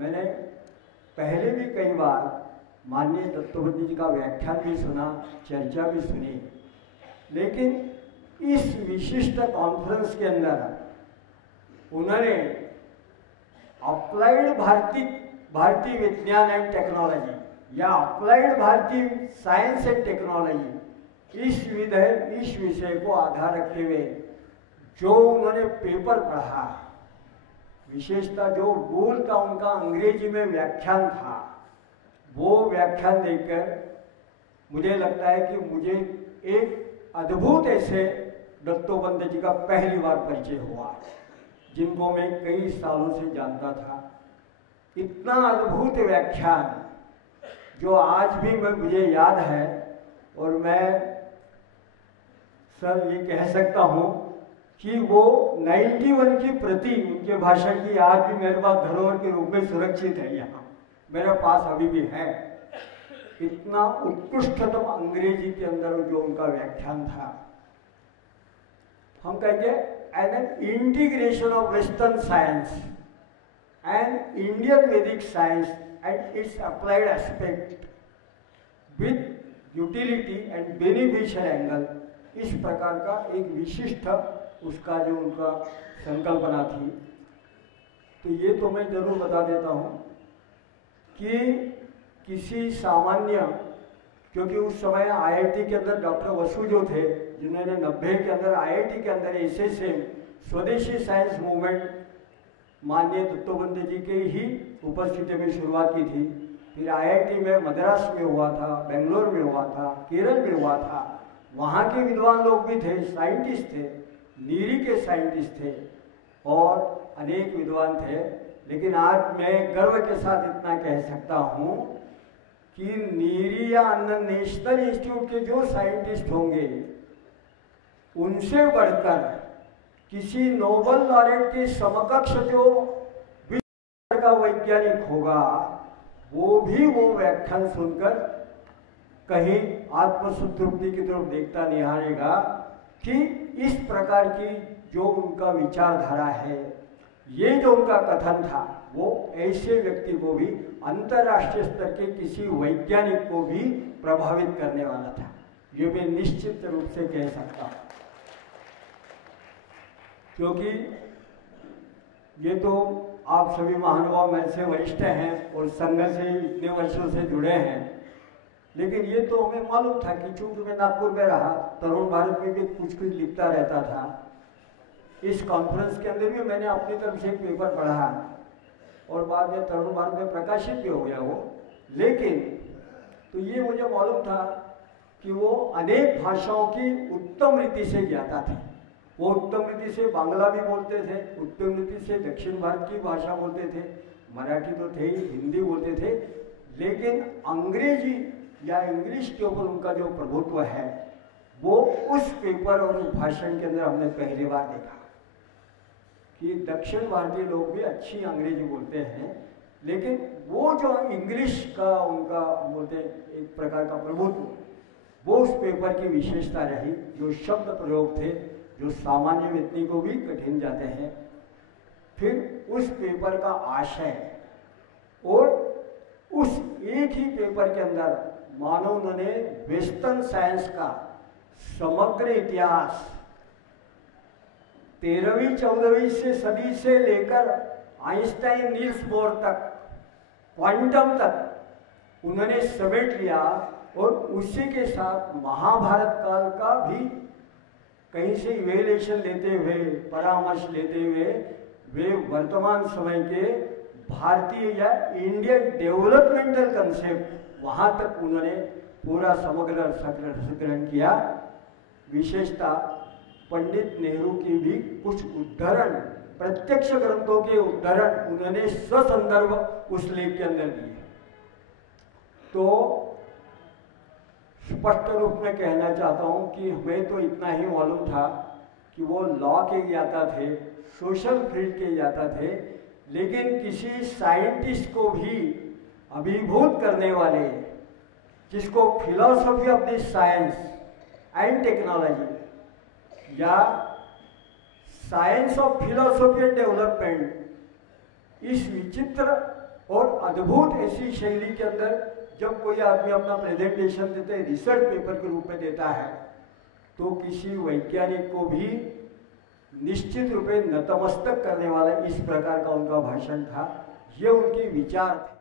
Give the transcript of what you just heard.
मैंने पहले भी कई बार माननीय दत्तोपंत जी का व्याख्यान भी सुना, चर्चा भी सुनी, लेकिन इस विशिष्ट कॉन्फ्रेंस के अंदर उन्होंने अप्लाइड भारतीय विज्ञान एंड टेक्नोलॉजी या अप्लाइड भारतीय साइंस एंड टेक्नोलॉजी इस विषय को आधार रखते हुए जो उन्होंने पेपर पढ़ा, विशेषतः जो मूल का उनका अंग्रेजी में व्याख्यान था, वो व्याख्यान देखकर मुझे लगता है कि मुझे एक अद्भुत ऐसे दत्तोपंत जी का पहली बार परिचय हुआ, जिनको मैं कई सालों से जानता था। इतना अद्भुत व्याख्यान जो आज भी मुझे याद है, और मैं सर ये कह सकता हूँ कि वो 91 की प्रति उनके भाषण की आज भी मेरे पास धरोहर के रूप में सुरक्षित है, यहाँ मेरे पास अभी भी है। इतना उत्कृष्टतम अंग्रेजी के अंदर जो उनका व्याख्यान था, हम कहेंगे an integration of western science and Indian Vedic science and its applied aspect with utility and beneficial angle, इस प्रकार का एक विशिष्ट उसका जो उनका संकल्पना थी। तो ये तो मैं जरूर बता देता हूँ कि किसी सामान्य, क्योंकि उस समय आईआईटी के अंदर डॉक्टर वसु जो थे, जिन्होंने 90 के अंदर आईआईटी के अंदर एसएसएम स्वदेशी साइंस मूवमेंट माननीय दत्तोपंत जी के ही उपस्थिति में शुरुआत की थी। फिर आईआईटी में मद्रास में हुआ था, बेंगलोर में हुआ था, केरल में हुआ था। वहाँ के विद्वान लोग भी थे, साइंटिस्ट थे, नीरी के साइंटिस्ट थे और अनेक विद्वान थे। लेकिन आज मैं गर्व के साथ इतना कह सकता हूँ कि नीरी या अन्य नेशनल इंस्टीट्यूट के जो साइंटिस्ट होंगे, उनसे बढ़कर किसी नोबेल लॉरेट के समकक्ष जो विश्व का वैज्ञानिक होगा, वो भी वो व्याख्यान सुनकर कहीं आत्मसंतृप्ति की तरफ देखता निहारेगा कि इस प्रकार की जो उनका विचारधारा है, ये जो उनका कथन था, वो ऐसे व्यक्ति को भी, अंतर्राष्ट्रीय स्तर के किसी वैज्ञानिक को भी प्रभावित करने वाला था। ये मैं निश्चित रूप से कह सकता हूँ, क्योंकि ये तो आप सभी महानुभाव मेरे से वरिष्ठ हैं और संघ से इतने वर्षों से जुड़े हैं, लेकिन ये तो हमें मालूम था कि चूंकि मैं नागपुर में रहा, तरुण भारत में भी कुछ कुछ लिखता रहता था। इस कॉन्फ्रेंस के अंदर भी मैंने अपनी तरफ से एक पेपर पढ़ा और बाद में तरुण भारत में प्रकाशित भी हो गया वो। लेकिन तो ये मुझे मालूम था कि वो अनेक भाषाओं की उत्तम रीति से ज्ञाता थे। वो उत्तम रीति से बांग्ला भी बोलते थे, उत्तम रीति से दक्षिण भारत की भाषा बोलते थे, मराठी तो थे ही, हिंदी बोलते थे, लेकिन अंग्रेजी या इंग्लिश के ऊपर उनका जो प्रभुत्व है, वो उस पेपर और उस भाषण के अंदर हमने पहली बार देखा कि दक्षिण भारतीय लोग भी अच्छी अंग्रेजी बोलते हैं, लेकिन वो जो इंग्लिश का उनका बोलते एक प्रकार का प्रभुत्व, वो उस पेपर की विशेषता रही। जो शब्द प्रयोग थे जो सामान्य व्यक्ति को भी कठिन जाते हैं। फिर उस पेपर का आशय और उस एक ही पेपर के अंदर मानो उन्होंने वेस्टर्न साइंस का समग्र इतिहास 13वीं 14वीं से सदी से लेकर आइंस्टाइन नील्स बोर तक, क्वांटम तक उन्होंने समेट लिया और उसी के साथ महाभारत काल का भी कहीं से इवेल्यूएशन लेते हुए, परामर्श लेते हुए, वे वर्तमान समय के भारतीय या इंडियन डेवलपमेंटल कंसेप्ट वहाँ तक उन्होंने पूरा समग्र संग्रहण किया। विशेषता पंडित नेहरू की भी कुछ उद्धरण, प्रत्यक्ष ग्रंथों के उद्धरण उन्होंने स्वसंदर्भ उस लेख के अंदर दिए। तो स्पष्ट रूप में कहना चाहता हूं कि हमें तो इतना ही मालूम था कि वो लॉ के ज्ञाता थे, सोशल फील्ड के ज्ञाता थे, लेकिन किसी साइंटिस्ट को भी अभिभूत करने वाले, जिसको philosophy of the science and technology या science of philosophy and development, इस विचित्र और अद्भुत ऐसी शैली के अंदर जब कोई आदमी अपना प्रेजेंटेशन देता है, रिसर्च पेपर के रूप में देता है, तो किसी वैज्ञानिक को भी निश्चित रूप में नतमस्तक करने वाला इस प्रकार का उनका भाषण था। ये उनके विचार थे।